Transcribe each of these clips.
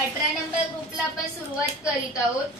18 number ग्रुपला आपण सुरुवात करीत आहोत.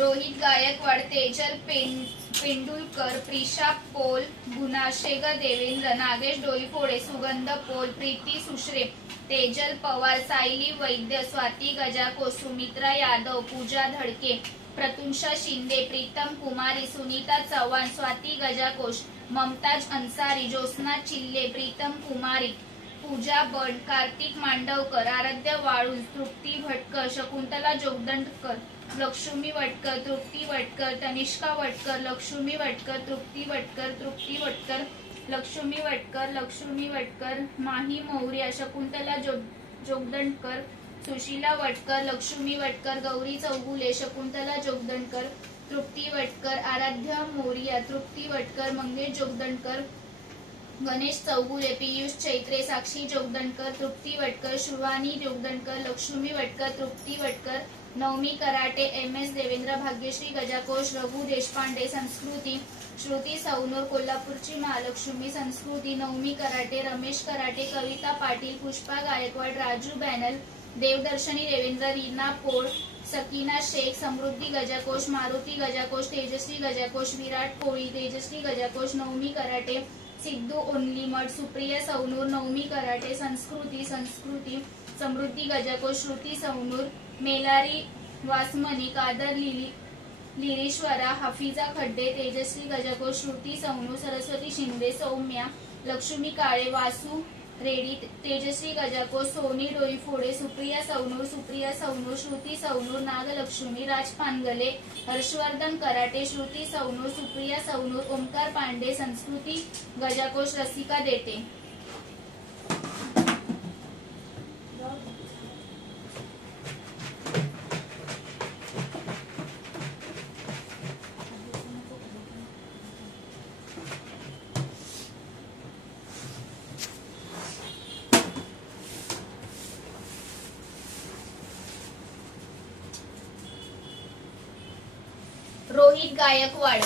रोहित गायकवाड, तेजल पेंडुलकर, प्रिशा पोल, गुना शेगर, देवेंद्र, नागेश डोईफोडे, सुगंध पोल, प्रीती सुश्रे, तेजल पवार, सायली वैद्य, स्वाती गजाको, सुमित्रा यादव, पूजा धडके, प्रतुंशा शिंदे, प्रीतम कुमारी, सुनीता चव्हाण, स्वाती गजाकोश, ममताज अन्सारी, ज्योत्स्ना चिल्ले, प्रीतम कुमारी, पूजा बंड, कार्तिक मांडवकर, आराध्य वाळुंज, तृप्ती भटकर, शकुंतला जोगदंडकर, लक्ष्मी वटकर, तृप्ती वटकर, तनिष्का वटकर, लक्ष्मी वटकर, तृप्ती वटकर, तृप्ती वटकर, लक्ष्मी वटकर, लक्ष्मी वटकर, माही मौर्य, शकुंतला जोगदंडकर, सुशीला वटकर, लक्ष्मी वटकर, गौरी चौगुले, शकुंतला जोगदंडकर, तृप्ती वटकर, आराध्य मौर्य, तृप्ती वटकर, मंगेश जोगदंडकर, गणेश चौगुले, पियुष चैत्रे, साक्षी जोगदंडकर, तृप्ती वटकर, शुभानी जोगदंडकर, लक्ष्मी वटकर, तृप्ती वटकर, नवमी कराटे, MS देवेंद्र, भाग्यश्री गजाकोश, रघु देशपांडे, संस्कृती, श्रुती सौनूर, कोल्हापूरची महालक्ष्मी, संस्कृती, नवमी कराटे, रमेश कराटे, कविता पाटील, पुष्पा गायकवाड, राजू बॅनल, देवदर्शनी देवेंद्र, रीना पोळ, सकीना शेख, समृद्धी गजाकोश, मारुती गजाकोश, तेजश्री गजाकोश, विराट कोळी, तेजश्री गजाकोश, नवमी कराटे, सिद्धू ओनली मठ, सुप्रिया सौनूर, नवमी कराटे, संस्कृती, समृद्धी गजाकोश, श्रुती सौनूर, मेलारी वासमनी, कादर लिरीश्वरा, हफिजा खड्डे, तेजश्री गजाकोश, श्रुती सौनूर, सरस्वती शिंदे, सौम्या, लक्ष्मी काळे, वासू रेडी, तेजश्री गजाकोश, सोनी डोईफोडे, सुप्रिया सौनूर, श्रुती सौनूर, नागलक्ष्मी, राज पानगले, हर्षवर्धन कराटे, श्रुती सौनूर, सुप्रिया सौनूर, ओमकार पांडे, संस्कृती गजाकोश, रसिका देते. रोहित गायकवाड,